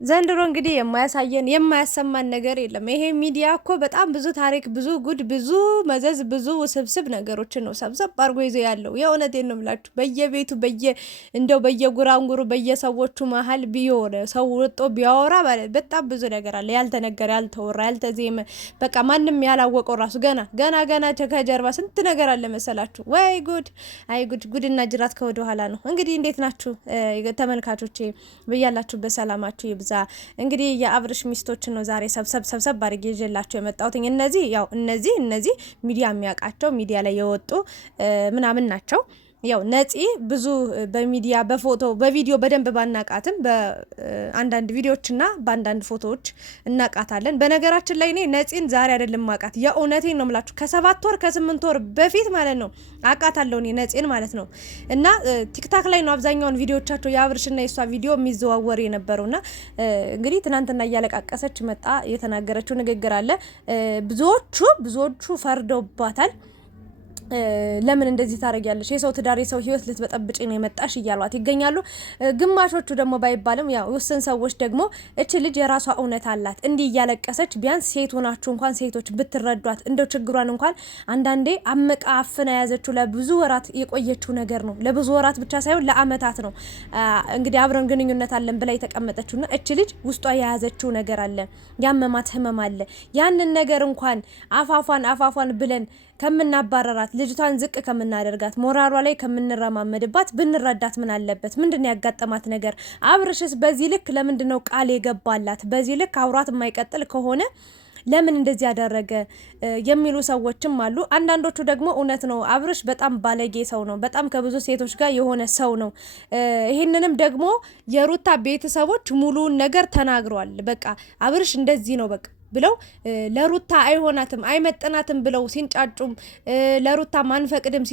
ዘንድሮ እንግዲህ የማያሳየን የማያሰማን ነገር የለም። ይሄ ሚዲያ እኮ በጣም ብዙ ታሪክ፣ ብዙ ጉድ፣ ብዙ መዘዝ፣ ብዙ ውስብስብ ነገሮችን ነው ሰብሰብ አድርጎ ይዞ ያለው። የእውነቴን ነው የምላችሁ። በየቤቱ እንደው በየጉራንጉሩ በየሰዎቹ መሀል ቢሆን ሰው ወጦ ቢያወራ በጣም ብዙ ነገር አለ፣ ያልተነገረ፣ ያልተወራ፣ ያልተዜመ፣ በቃ ማንም ያላወቀው ራሱ ገና ከጀርባ ስንት ነገር አለ መሰላችሁ። ወይ ጉድ! አይ ጉድ! ጉድና ጅራት ከወደ ኋላ ነው። እንግዲህ እንዴት ናችሁ ተመልካቾቼ? በያላችሁበት ሰላማችሁ ይብዛ። እንግዲህ የአብርሽ ሚስቶች ነው ዛሬ ሰብሰብ አድርጌ ይዤላችሁ የመጣሁት። እነዚህ ሚዲያ የሚያውቃቸው ሚዲያ ላይ የወጡ ምናምን ናቸው። ያው ነፂ ብዙ በሚዲያ በፎቶ በቪዲዮ በደንብ ባናቃትም በአንዳንድ ቪዲዮዎችና በአንዳንድ ፎቶዎች እናቃታለን። በነገራችን ላይ እኔ ነፂን ዛሬ አይደለም ማቃት፣ የእውነቴን ነው የምላችሁ ከ7 ወር ከ8 ወር በፊት ማለት ነው አቃታለሁ እኔ ነፂን ማለት ነው። እና ቲክታክ ላይ ነው አብዛኛውን ቪዲዮዎቻቸው የአብርሽና የሷ ቪዲዮ የሚዘዋወር የነበረውና እንግዲህ ትናንትና እያለቃቀሰች መጣ የተናገረችው ንግግር አለ። ብዙዎቹ ፈርደውባታል። ለምን እንደዚህ ታረጊያለሽ? የሰው ትዳር የሰው ህይወት ልትበጠብጪ ነው የመጣሽ እያሏት ይገኛሉ። ግማሾቹ ደግሞ ባይባልም ያው ውስን ሰዎች ደግሞ እቺ ልጅ የራሷ እውነት አላት እንዲህ እያለቀሰች ቢያንስ ሴት ሆናችሁ እንኳን ሴቶች ብትረዷት እንደው ችግሯን እንኳን አንዳንዴ አምቃ አፍና የያዘችው ለብዙ ወራት የቆየችው ነገር ነው። ለብዙ ወራት ብቻ ሳይሆን ለአመታት ነው እንግዲህ አብረን ግንኙነት አለን ብላ የተቀመጠችውና እቺ ልጅ ውስጧ የያዘችው ነገር አለ፣ ያመማት ህመም አለ። ያንን ነገር እንኳን አፋፏን ብለን ከምናባረራት ልጅቷን ዝቅ ከምናደርጋት ሞራሏ ላይ ከምንረማመድባት ብንረዳት ምን አለበት? ምንድነው ያጋጠማት ነገር? አብርሽስ በዚህ ልክ ለምንድነው ቃል የገባላት? በዚህ ልክ አውራት የማይቀጥል ከሆነ ለምን እንደዚህ ያደረገ የሚሉ ሰዎችም አሉ። አንዳንዶቹ ደግሞ እውነት ነው አብርሽ በጣም ባለጌ ሰው ነው፣ በጣም ከብዙ ሴቶች ጋር የሆነ ሰው ነው። ይህንንም ደግሞ የሩታ ቤተሰቦች ሙሉውን ነገር ተናግረዋል። በቃ አብርሽ እንደዚህ ነው በቃ ብለው ለሩታ አይሆናትም አይመጥናትም ብለው ሲንጫጩም ለሩታ ማንፈቅድም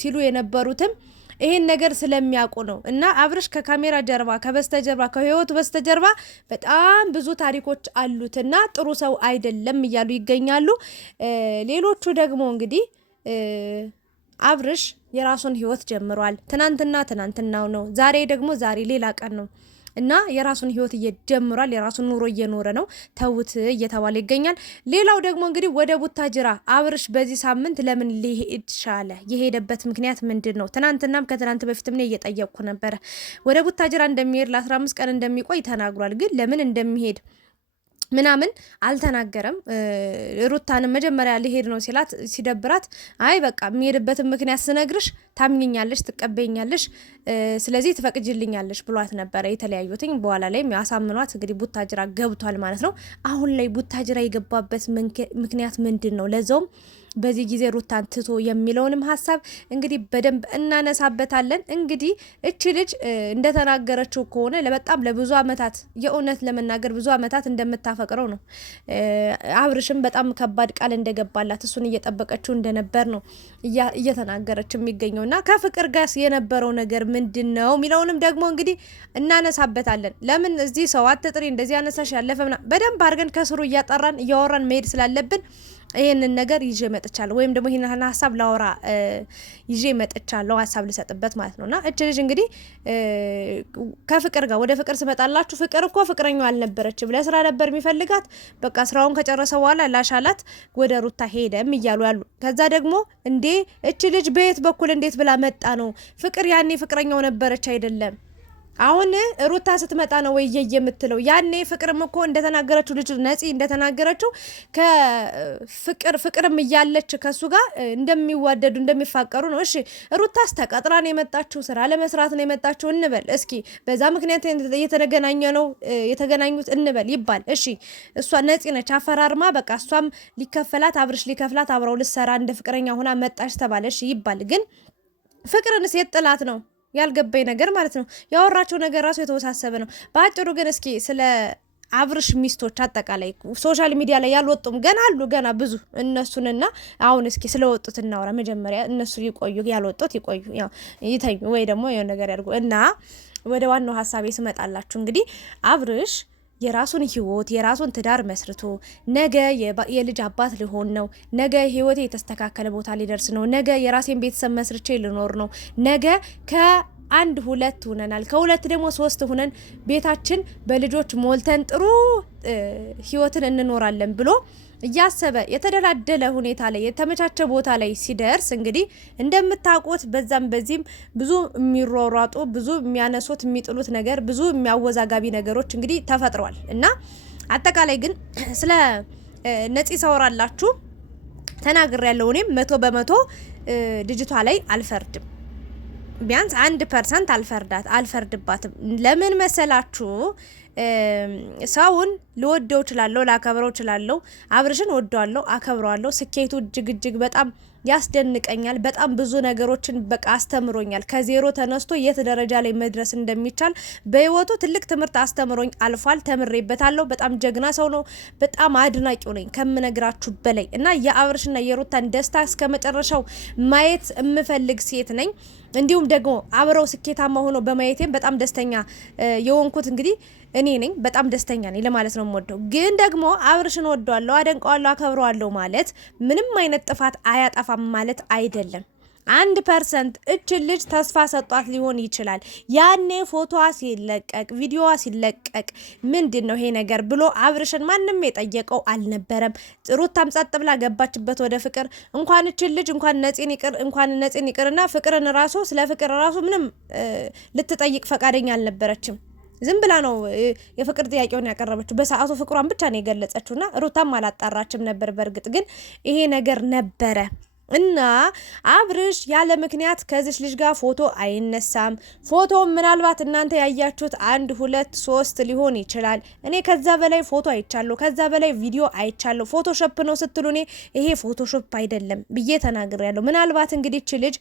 ሲሉ የነበሩትም ይሄን ነገር ስለሚያውቁ ነው። እና አብርሽ ከካሜራ ጀርባ ከህይወቱ በስተጀርባ በጣም ብዙ ታሪኮች አሉትና ጥሩ ሰው አይደለም እያሉ ይገኛሉ። ሌሎቹ ደግሞ እንግዲህ አብርሽ የራሱን ህይወት ጀምሯል። ትናንትናው ነው፣ ዛሬ ደግሞ ዛሬ ሌላ ቀን ነው እና የራሱን ህይወት እየጀምሯል። የራሱን ኑሮ እየኖረ ነው። ተውት እየተባለ ይገኛል። ሌላው ደግሞ እንግዲህ ወደ ቡታጅራ አብርሽ በዚህ ሳምንት ለምን ሊሄድ ቻለ? የሄደበት ምክንያት ምንድን ነው? ትናንትናም ከትናንት በፊትም ነው እየጠየቅኩ ነበረ። ወደ ቡታጅራ እንደሚሄድ ለ15 ቀን እንደሚቆይ ተናግሯል። ግን ለምን እንደሚሄድ ምናምን አልተናገረም። ሩታንም መጀመሪያ ሊሄድ ነው ሲላት ሲደብራት አይ በቃ የሚሄድበትን ምክንያት ስነግርሽ ታምኝኛለሽ፣ ትቀበይኛለሽ፣ ስለዚህ ትፈቅጅልኛለሽ ብሏት ነበረ የተለያዩትኝ። በኋላ ላይ አሳምኗት እንግዲህ ቡታጅራ ገብቷል ማለት ነው። አሁን ላይ ቡታጅራ የገባበት ምክንያት ምንድን ነው? ለዛውም በዚህ ጊዜ ሩታን ትቶ የሚለውንም ሀሳብ እንግዲህ በደንብ እናነሳበታለን። እንግዲህ እቺ ልጅ እንደተናገረችው ከሆነ በጣም ለብዙ አመታት የእውነት ለመናገር ብዙ አመታት እንደምታፈቅረው ነው። አብርሽም በጣም ከባድ ቃል እንደገባላት እሱን እየጠበቀችው እንደነበር ነው እየተናገረች የሚገኘው እና ከፍቅር ጋር የነበረው ነገር ምንድን ነው የሚለውንም ደግሞ እንግዲህ እናነሳበታለን። ለምን እዚህ ሰው አትጥሪ እንደዚህ አነሳሽ ያለፈ በደንብ አድርገን ከስሩ እያወራን መሄድ ስላለብን ይሄንን ነገር ይዤ መጥቻለሁ፣ ወይም ደግሞ ይሄን ሀሳብ ላወራ ይዤ መጥቻለሁ፣ ሀሳብ ልሰጥበት ማለት ነውና እቺ ልጅ እንግዲህ ከፍቅር ጋር ወደ ፍቅር ስመጣላችሁ ፍቅር እኮ ፍቅረኛው አልነበረችም፣ ለስራ ነበር የሚፈልጋት። በቃ ስራውን ከጨረሰ በኋላ ላሻላት ወደ ሩታ ሄደም እያሉ ያሉ። ከዛ ደግሞ እንዴ እቺ ልጅ በየት በኩል እንዴት ብላ መጣ ነው? ፍቅር ያኔ ፍቅረኛው ነበረች አይደለም? አሁን ሩታ ስትመጣ ነው ወይ የምትለው? ያኔ ፍቅርም እኮ እንደተናገረችው ልጅ ነፂ እንደተናገረችው ፍቅርም እያለች ከሱ ጋር እንደሚዋደዱ እንደሚፋቀሩ ነው። እሺ ሩታስ ተቀጥራ ነው የመጣችው፣ ስራ ለመስራት ነው የመጣችው እንበል እስኪ። በዛ ምክንያት የተገናኙት እንበል ይባል። እሺ እሷ ነፂ ነች አፈራርማ በቃ እሷም ሊከፈላት አብርሽ ሊከፍላት አብረው ልትሰራ እንደ ፍቅረኛ ሆና መጣች ተባለ። እሺ ይባል። ግን ፍቅርን ሴት ጥላት ነው ያልገባኝ ነገር ማለት ነው። ያወራቸው ነገር ራሱ የተወሳሰበ ነው። በአጭሩ ግን እስኪ ስለ አብርሽ ሚስቶች አጠቃላይ ሶሻል ሚዲያ ላይ ያልወጡም ገና አሉ፣ ገና ብዙ እነሱንና አሁን እስኪ ስለወጡት እናወራ። መጀመሪያ እነሱ ይቆዩ፣ ያልወጡት ይቆዩ፣ ያው ይተኙ ወይ ደግሞ የሆነ ነገር ያድርጉ እና ወደ ዋናው ሀሳቤ ስመጣላችሁ እንግዲህ አብርሽ የራሱን ህይወት የራሱን ትዳር መስርቶ ነገ የልጅ አባት ሊሆን ነው። ነገ ህይወቴ የተስተካከለ ቦታ ሊደርስ ነው። ነገ የራሴን ቤተሰብ መስርቼ ልኖር ነው። ነገ አንድ ሁለት ሆነናል፣ ከሁለት ደግሞ ሶስት ሆነን ቤታችን በልጆች ሞልተን ጥሩ ህይወትን እንኖራለን ብሎ እያሰበ የተደላደለ ሁኔታ ላይ የተመቻቸ ቦታ ላይ ሲደርስ እንግዲህ እንደምታውቁት በዛም በዚህም ብዙ የሚሯሯጡ ብዙ የሚያነሱት የሚጥሉት ነገር ብዙ የሚያወዛጋቢ ነገሮች እንግዲህ ተፈጥረዋል። እና አጠቃላይ ግን ስለ ነፂ ሳወራላችሁ ተናግሬያለሁ። እኔም 100% ልጅቷ ላይ አልፈርድም። ቢያንስ 1% አልፈርድባትም። ለምን መሰላችሁ? ሰውን ልወደው እችላለሁ፣ ላከብረው እችላለሁ። አብርሽን ወደዋለሁ፣ አከብረዋለሁ። ስኬቱ እጅግ በጣም ያስደንቀኛል። በጣም ብዙ ነገሮችን በቃ አስተምሮኛል። ከዜሮ ተነስቶ የት ደረጃ ላይ መድረስ እንደሚቻል በህይወቱ ትልቅ ትምህርት አስተምሮኝ አልፏል። ተምሬበታለሁ። በጣም ጀግና ሰው ነው። በጣም አድናቂው ነኝ ከምነግራችሁ በላይ እና የአብርሽና የሩታን ደስታ እስከ መጨረሻው ማየት የምፈልግ ሴት ነኝ። እንዲሁም ደግሞ አብረው ስኬታማ ሆኖ በማየቴም በጣም ደስተኛ የሆንኩት እንግዲህ እኔ ነኝ። በጣም ደስተኛ ነኝ ለማለት ነው የምወደው። ግን ደግሞ አብርሽን ወደዋለሁ፣ አደንቀዋለሁ፣ አከብረዋለሁ ማለት ምንም አይነት ጥፋት አያጠፋም ማለት አይደለም። 1% እችን ልጅ ተስፋ ሰጧት ሊሆን ይችላል። ያኔ ፎቶዋ ሲለቀቅ ቪዲዮዋ ሲለቀቅ ምንድን ነው ይሄ ነገር ብሎ አብርሽን ማንም የጠየቀው አልነበረም። ሩታም ጸጥ ብላ ገባችበት ወደ ፍቅር። እንኳን እችን ልጅ እንኳን ነፂን ይቅርና ፍቅርን ራሱ ስለ ፍቅር ራሱ ምንም ልትጠይቅ ፈቃደኛ አልነበረችም። ዝም ብላ ነው የፍቅር ጥያቄውን ያቀረበችው። በሰዓቱ ፍቅሯን ብቻ ነው የገለጸችውና ሩታም አላጣራችም ነበር። በእርግጥ ግን ይሄ ነገር ነበረ እና አብርሽ ያለ ምክንያት ከዚች ልጅ ጋር ፎቶ አይነሳም። ፎቶ ምናልባት እናንተ ያያችሁት 1 2 3 ሊሆን ይችላል። እኔ ከዛ በላይ ፎቶ አይቻለሁ፣ ከዛ በላይ ቪዲዮ አይቻለሁ። ፎቶሾፕ ነው ስትሉ እኔ ይሄ ፎቶሾፕ አይደለም ብዬ ተናግሬያለሁ። ምናልባት እንግዲህ እቺ ልጅ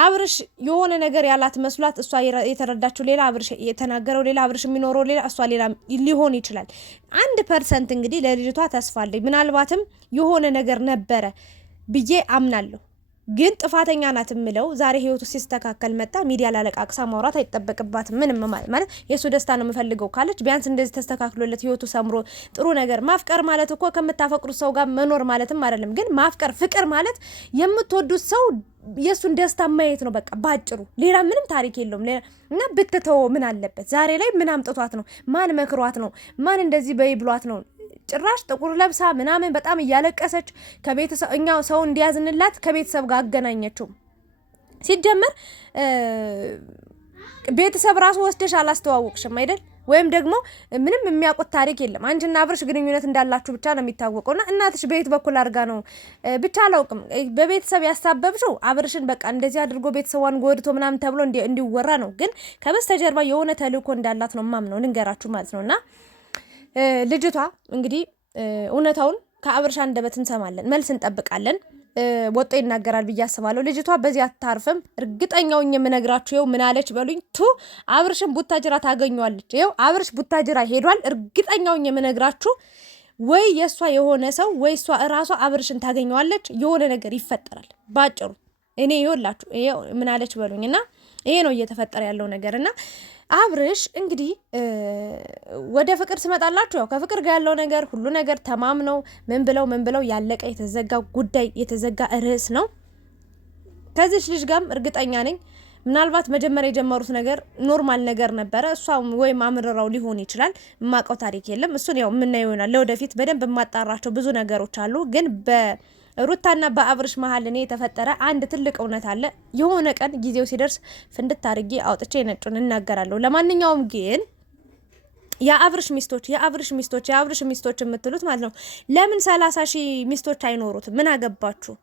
አብርሽ የሆነ ነገር ያላት መስሏት እሷ የተረዳችው ሌላ፣ አብርሽ የተናገረው ሌላ፣ አብርሽ የሚኖረው ሌላ፣ እሷ ሌላ ሊሆን ይችላል። 1% እንግዲህ ለልጅቷ ተስፋ አለኝ። ምናልባትም የሆነ ነገር ነበረ ብዬ አምናለሁ። ግን ጥፋተኛ ናት የምለው ዛሬ ህይወቱ ሲስተካከል መጣ ሚዲያ ላለቃቅሳ ማውራት አይጠበቅባትም። ምንም ማለት የሱ ደስታ ነው የምፈልገው ካለች ቢያንስ እንደዚህ ተስተካክሎለት ህይወቱ ሰምሮ ጥሩ ነገር። ማፍቀር ማለት እኮ ከምታፈቅሩት ሰው ጋር መኖር ማለትም አይደለም። ግን ማፍቀር ፍቅር ማለት የምትወዱት ሰው የሱን ደስታ ማየት ነው በቃ ባጭሩ። ሌላ ምንም ታሪክ የለውም። እና ብትተው ምን አለበት? ዛሬ ላይ ምን አምጥቷት ነው? ማን መክሯት ነው? ማን እንደዚህ በይ ብሏት ነው? ጭራሽ ጥቁር ለብሳ ምናምን በጣም እያለቀሰች ከቤተሰብ እኛው ሰው እንዲያዝንላት ከቤተሰብ ጋር አገናኘችው። ሲጀመር ቤተሰብ ራሱ ወስደሽ አላስተዋወቅሽም አይደል? ወይም ደግሞ ምንም የሚያውቁት ታሪክ የለም። አንቺና አብርሽ ግንኙነት እንዳላችሁ ብቻ ነው የሚታወቀውና እናትሽ በየት በኩል አድርጋ ነው ብቻ አላውቅም። በቤተሰብ ያሳበብሽው አብርሽን በቃ እንደዚህ አድርጎ ቤተሰቧን ጎድቶ ምናምን ተብሎ እንዲወራ ነው። ግን ከበስተጀርባ የሆነ ተልእኮ እንዳላት ነው ማምነው ልንገራችሁ ማለት ነውና ልጅቷ እንግዲህ እውነታውን ከአብርሽ አንደበት እንሰማለን፣ መልስ እንጠብቃለን። ወጦ ይናገራል ብዬ አስባለሁ። ልጅቷ በዚህ አታርፍም። እርግጠኛው የምነግራችሁ ይኸው ምን አለች በሉኝ። አብርሽን ቡታጅራ ታገኘዋለች። ይኸው አብርሽ ቡታጅራ ሄዷል። እርግጠኛው የምነግራችሁ ወይ የሷ የሆነ ሰው ወይ እሷ እራሷ አብርሽን ታገኘዋለች። የሆነ ነገር ይፈጠራል ባጭሩ። እኔ ይኸውላችሁ ይኸው ምን አለች በሉኝና ይሄ ነው እየተፈጠረ ያለው ነገርና አብርሽ እንግዲህ ወደ ፍቅር ስመጣላችሁ ያው ከፍቅር ጋር ያለው ነገር ሁሉ ነገር ተማምነው ምን ብለው ያለቀ የተዘጋ ጉዳይ የተዘጋ ርዕስ ነው። ከዚች ልጅ ጋርም እርግጠኛ ነኝ ምናልባት መጀመሪያ የጀመሩት ነገር ኖርማል ነገር ነበረ። እሷም ወይም አምርራው ሊሆን ይችላል። የማውቀው ታሪክ የለም። እሱን ያው የምናየው ይሆናል። ለወደፊት በደንብ የማጣራቸው ብዙ ነገሮች አሉ። ግን ሩታና በአብርሽ መሀል እኔ የተፈጠረ አንድ ትልቅ እውነት አለ። የሆነ ቀን ጊዜው ሲደርስ ፍንድት አድርጌ አውጥቼ ነጩን እናገራለሁ። ለማንኛውም ግን የአብርሽ ሚስቶች የምትሉት ማለት ነው ለምን 30,000 ሚስቶች አይኖሩት? ምን አገባችሁ?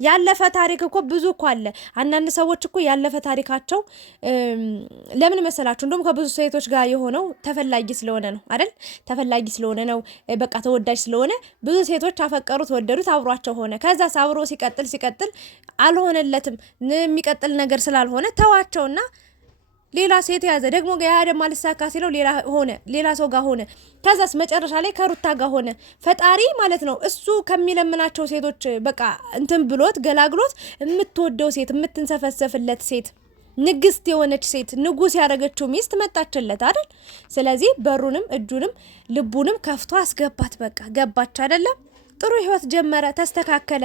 ያለፈ ታሪክ እኮ ብዙ እኮ አለ። አንዳንድ ሰዎች እኮ ያለፈ ታሪካቸው ለምን መሰላችሁ? እንደውም ከብዙ ሴቶች ጋር የሆነው ተፈላጊ ስለሆነ ነው አይደል? ተፈላጊ ስለሆነ ነው፣ በቃ ተወዳጅ ስለሆነ ብዙ ሴቶች አፈቀሩት፣ ወደዱት፣ አብሯቸው ሆነ። ከዛስ አብሮ ሲቀጥል አልሆነለትም። የሚቀጥል ነገር ስላልሆነ ተዋቸውና ሌላ ሴት ያዘ። ደግሞ ያ ደግሞ አልሳካ ሲለው ሌላ ሰው ጋር ሆነ። ከዛስ መጨረሻ ላይ ከሩታ ጋር ሆነ። ፈጣሪ ማለት ነው እሱ ከሚለምናቸው ሴቶች በቃ እንትን ብሎት ገላግሎት የምትወደው ሴት፣ የምትንሰፈሰፍለት ሴት፣ ንግስት የሆነች ሴት፣ ንጉስ ያደረገችው ሚስት መጣችለት አይደል? ስለዚህ በሩንም እጁንም ልቡንም ከፍቶ አስገባት። በቃ ገባች አይደለም? ጥሩ ህይወት ጀመረ፣ ተስተካከለ።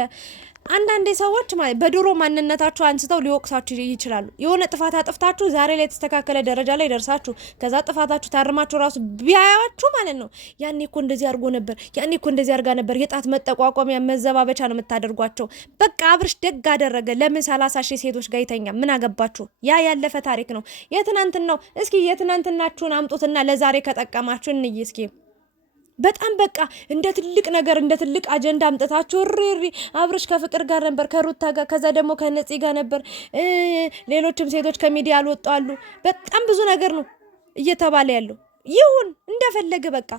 አንዳንዴ ሰዎች ማለት በድሮ ማንነታችሁ አንስተው ሊወቅሳችሁ ይችላሉ። የሆነ ጥፋት አጥፍታችሁ ዛሬ ላይ የተስተካከለ ደረጃ ላይ ደርሳችሁ ከዛ ጥፋታችሁ ታርማችሁ ራሱ ቢያያችሁ ማለት ነው ያኔ እኮ እንደዚህ አድርጎ ነበር፣ ያኔ እኮ እንደዚህ አድርጋ ነበር፣ የጣት መጠቋቋሚያ መዘባበቻ ነው የምታደርጓቸው። በቃ አብርሽ ደግ አደረገ። ለምን 30,000 ሴቶች ጋር ይተኛ? ምን አገባችሁ? ያ ያለፈ ታሪክ ነው። የትናንትናው እስኪ የትናንትናችሁን አምጡትና ለዛሬ ከጠቀማችሁ እንይ እስኪ። በጣም በቃ እንደ ትልቅ ነገር እንደ ትልቅ አጀንዳ አምጥታችሁ ሪሪ አብርሽ ከፍቅር ጋር ነበር ከሩታ ጋር ከዛ ደግሞ ከነፂ ጋር ነበር፣ ሌሎችም ሴቶች ከሚዲያ አልወጣሉ። በጣም ብዙ ነገር ነው እየተባለ ያለው። ይሁን እንደፈለገ በቃ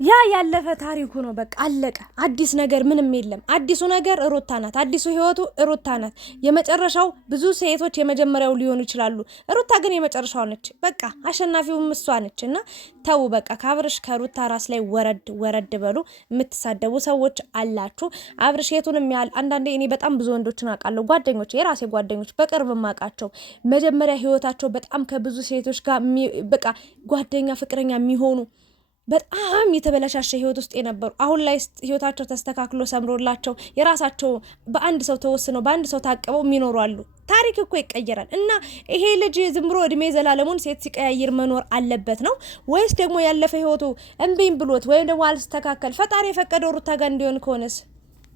ያ ያለፈ ታሪኩ ነው። በቃ አለቀ። አዲስ ነገር ምንም የለም። አዲሱ ነገር ሩታ ናት። አዲሱ ህይወቱ ሩታ ናት። የመጨረሻው ብዙ ሴቶች የመጀመሪያው ሊሆኑ ይችላሉ። ሩታ ግን የመጨረሻው ነች። በቃ አሸናፊውም እሷ ነች። እና ተው በቃ ከአብርሽ ከሩታ ራስ ላይ ወረድ በሉ። የምትሳደቡ ሰዎች አላችሁ። አብርሽ የቱንም ያህል አንዳንዴ እኔ በጣም ብዙ ወንዶችን አውቃለሁ፣ ጓደኞች፣ የራሴ ጓደኞች በቅርብ ማውቃቸው መጀመሪያ ህይወታቸው በጣም ከብዙ ሴቶች ጋር በቃ ጓደኛ ፍቅረኛ የሚሆኑ በጣም የተበላሻሸ ህይወት ውስጥ የነበሩ አሁን ላይ ህይወታቸው ተስተካክሎ ሰምሮላቸው የራሳቸው በአንድ ሰው ተወስነው በአንድ ሰው ታቅበው የሚኖሩ አሉ። ታሪክ እኮ ይቀየራል። እና ይሄ ልጅ ዝም ብሎ እድሜ ዘላለሙን ሴት ሲቀያይር መኖር አለበት ነው ወይስ ደግሞ ያለፈ ህይወቱ እምቢኝ ብሎት ወይም ደግሞ አልስተካከል ፈጣሪ የፈቀደው ሩታ ጋር እንዲሆን ከሆነስ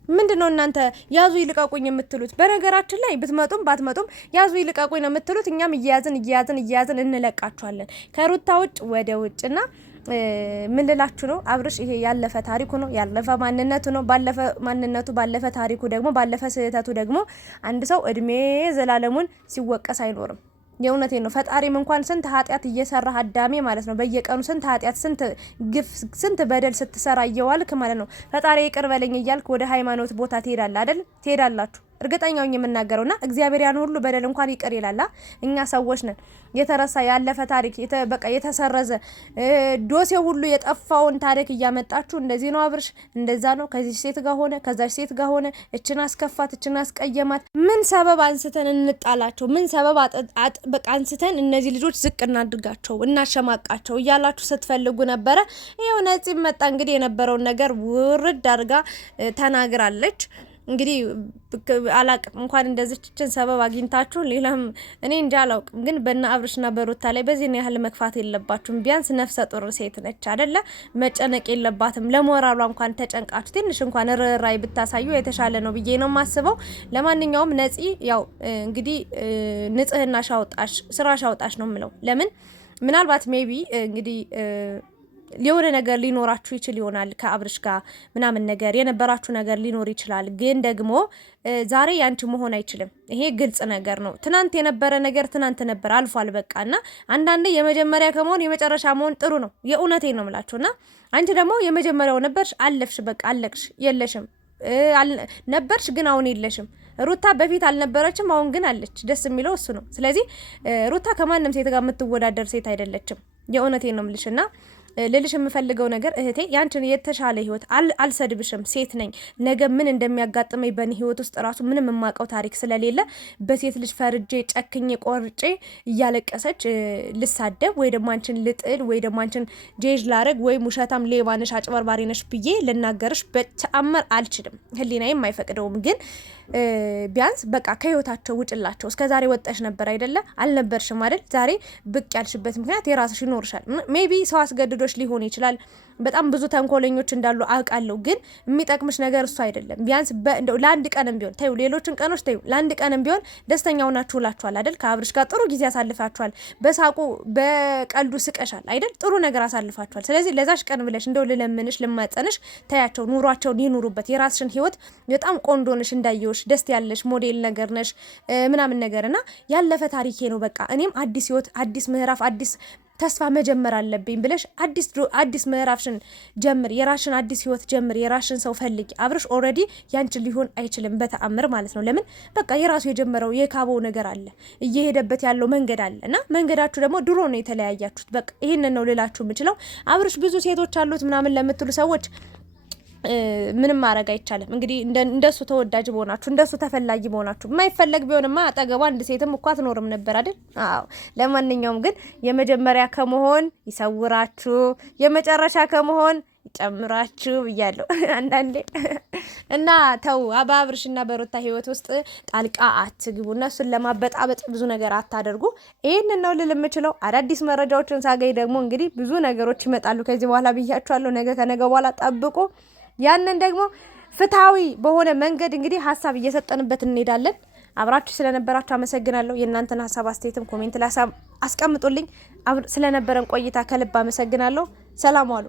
ምንድነው እናንተ ያዙ ይልቀቁኝ የምትሉት? በነገራችን ላይ ብትመጡም ባትመጡም ያዙ ይልቀቁኝ ነው የምትሉት። እኛም እያያዝን እንለቃችኋለን ከሩታ ውጭ ወደ ውጭና ምን ልላችሁ ነው? አብርሽ ይሄ ያለፈ ታሪኩ ነው፣ ያለፈ ማንነቱ ነው። ባለፈ ማንነቱ ባለፈ ታሪኩ ደግሞ ባለፈ ስህተቱ ደግሞ አንድ ሰው እድሜ ዘላለሙን ሲወቀስ አይኖርም። የእውነቴን ነው። ፈጣሪም እንኳን ስንት ኃጢአት እየሰራ አዳሜ ማለት ነው በየቀኑ ስንት ኃጢአት ስንት ግፍ ስንት በደል ስትሰራ እየዋልክ ማለት ነው ፈጣሪ ይቅር በለኝ እያልክ ወደ ሃይማኖት ቦታ ትሄዳለህ አይደል? ትሄዳላችሁ እርግጠኛውን የምናገረውና እግዚአብሔር ያን ሁሉ በደል እንኳን ይቅር ይላል። እኛ ሰዎች ነን የተረሳ ያለፈ ታሪክ በቃ የተሰረዘ ዶሴ ሁሉ የጠፋውን ታሪክ እያመጣችሁ እንደዚህ ነው አብርሽ እንደዛ ነው ከዚህ ሴት ጋር ሆነ ከዛች ሴት ጋር ሆነ እችን አስከፋት እችን አስቀየማት። ምን ሰበብ አንስተን እንጣላቸው? ምን ሰበብ በቃ አንስተን እነዚህ ልጆች ዝቅ እናድርጋቸው እናሸማቃቸው እያላችሁ ስትፈልጉ ነበረ። ይኸው ነፂ መጣ እንግዲህ የነበረውን ነገር ውርድ አድርጋ ተናግራለች። እንግዲህ አላቅም እንኳን እንደዚህችን ሰበብ አግኝታችሁ ሌላም እኔ እንጃ አላውቅም። ግን በእነ አብርሽና በሩታ ላይ በዚህ ያህል መክፋት የለባችሁም። ቢያንስ ነፍሰ ጡር ሴት ነች አይደለ? መጨነቅ የለባትም። ለሞራሏ እንኳን ተጨንቃችሁ ትንሽ እንኳን ርህራሄ ብታሳዩ የተሻለ ነው ብዬ ነው የማስበው። ለማንኛውም ነፂ ያው እንግዲህ ንጽህናሽ አውጣሽ ስራሽ አውጣሽ ነው የምለው። ለምን ምናልባት ሜቢ እንግዲህ የሆነ ነገር ሊኖራችሁ ይችል ይሆናል ከአብርሽ ጋር ምናምን ነገር የነበራችሁ ነገር ሊኖር ይችላል። ግን ደግሞ ዛሬ ያንቺ መሆን አይችልም። ይሄ ግልጽ ነገር ነው። ትናንት የነበረ ነገር ትናንት ነበር፣ አልፏል በቃ። እና አንዳንዴ የመጀመሪያ ከመሆን የመጨረሻ መሆን ጥሩ ነው። የእውነቴን ነው የምላችሁና አንቺ ደግሞ የመጀመሪያው ነበርሽ፣ አለፍሽ፣ በቃ አለቅሽ። የለሽም ነበርሽ ግን አሁን የለሽም። ሩታ በፊት አልነበረችም፣ አሁን ግን አለች። ደስ የሚለው እሱ ነው። ስለዚህ ሩታ ከማንም ሴት ጋር የምትወዳደር ሴት አይደለችም። የእውነቴን ነው የምልሽና ልልሽ የምፈልገው ነገር እህቴ ያንቺን የተሻለ ህይወት አልሰድብሽም። ሴት ነኝ። ነገ ምን እንደሚያጋጥመኝ በእኔ ህይወት ውስጥ ራሱ ምንም የማውቀው ታሪክ ስለሌለ በሴት ልጅ ፈርጄ ጨክኜ ቆርጬ እያለቀሰች ልሳደብ ወይ ደግሞ አንቺን ልጥል ወይ ደግሞ አንቺን ጄጅ ላረግ ወይ ውሸታም ሌባ ነሽ አጭበርባሪ ነሽ ብዬ ልናገርሽ በተአምር አልችልም። ህሊናዬም አይፈቅደውም። ግን ቢያንስ በቃ ከህይወታቸው ውጭላቸው። እስከዛሬ ወጣሽ ነበር አይደለ? አልነበርሽም አይደል? ዛሬ ብቅ ያልሽበት ምክንያት የራስሽ ይኖርሻል። ሜቢ ሰው አስገድዶሽ ሊሆን ይችላል። በጣም ብዙ ተንኮለኞች እንዳሉ አውቃለሁ። ግን የሚጠቅምሽ ነገር እሱ አይደለም። ቢያንስ እንደው ለአንድ ቀንም ቢሆን ተይው፣ ሌሎችን ቀኖች ተይው፣ ለአንድ ቀንም ቢሆን ደስተኛው ናችሁ ውላችኋል አይደል? ከአብርሽ ጋር ጥሩ ጊዜ አሳልፋችኋል። በሳቁ በቀልዱ ስቀሻል አይደል? ጥሩ ነገር አሳልፋችኋል። ስለዚህ ለዛሽ ቀን ብለሽ እንደው ልለምንሽ ልማጸንሽ ተያቸው፣ ኑሯቸውን ይኑሩበት። የራስሽን ህይወት በጣም ቆንጆ ነሽ፣ እንዳየውሽ ደስ ያለሽ ሞዴል ነገር ነሽ ምናምን ነገርና ያለፈ ታሪኬ ነው በቃ። እኔም አዲስ ህይወት አዲስ ምዕራፍ አዲስ ተስፋ መጀመር አለብኝ ብለሽ አዲስ ምዕራፍሽን ጀምር። የራስሽን አዲስ ህይወት ጀምር። የራስሽን ሰው ፈልጊ። አብርሽ ኦልሬዲ ያንቺን ሊሆን አይችልም በተአምር ማለት ነው። ለምን በቃ የራሱ የጀመረው የካበው ነገር አለ፣ እየሄደበት ያለው መንገድ አለ እና መንገዳችሁ ደግሞ ድሮ ነው የተለያያችሁት። በቃ ይሄንን ነው ልላችሁ የምችለው። አብርሽ ብዙ ሴቶች አሉት ምናምን ለምትሉ ሰዎች ምንም ማድረግ አይቻልም። እንግዲህ እንደሱ ተወዳጅ በሆናችሁ እንደሱ ተፈላጊ በሆናችሁ። የማይፈለግ ቢሆንማ አጠገቧ አንድ ሴትም እኮ አትኖርም ነበር አይደል? አዎ። ለማንኛውም ግን የመጀመሪያ ከመሆን ይሰውራችሁ፣ የመጨረሻ ከመሆን ይጨምራችሁ ብያለሁ። አንዳንዴ እና ተው በአብርሽና በሩታ ህይወት ውስጥ ጣልቃ አትግቡ። እነሱን ለማበጣበጥ ብዙ ነገር አታደርጉ። ይህንን ነው ልል የምችለው። አዳዲስ መረጃዎችን ሳገኝ ደግሞ እንግዲህ ብዙ ነገሮች ይመጣሉ ከዚህ በኋላ ብያችኋለሁ። ነገ ከነገ በኋላ ጠብቁ። ያንን ደግሞ ፍትሃዊ በሆነ መንገድ እንግዲህ ሀሳብ እየሰጠንበት እንሄዳለን። አብራችሁ ስለነበራችሁ አመሰግናለሁ። የእናንተን ሀሳብ አስተያየትም ኮሜንት ላይ አስቀምጡልኝ። ስለነበረን ቆይታ ከልብ አመሰግናለሁ። ሰላም ዋሉ።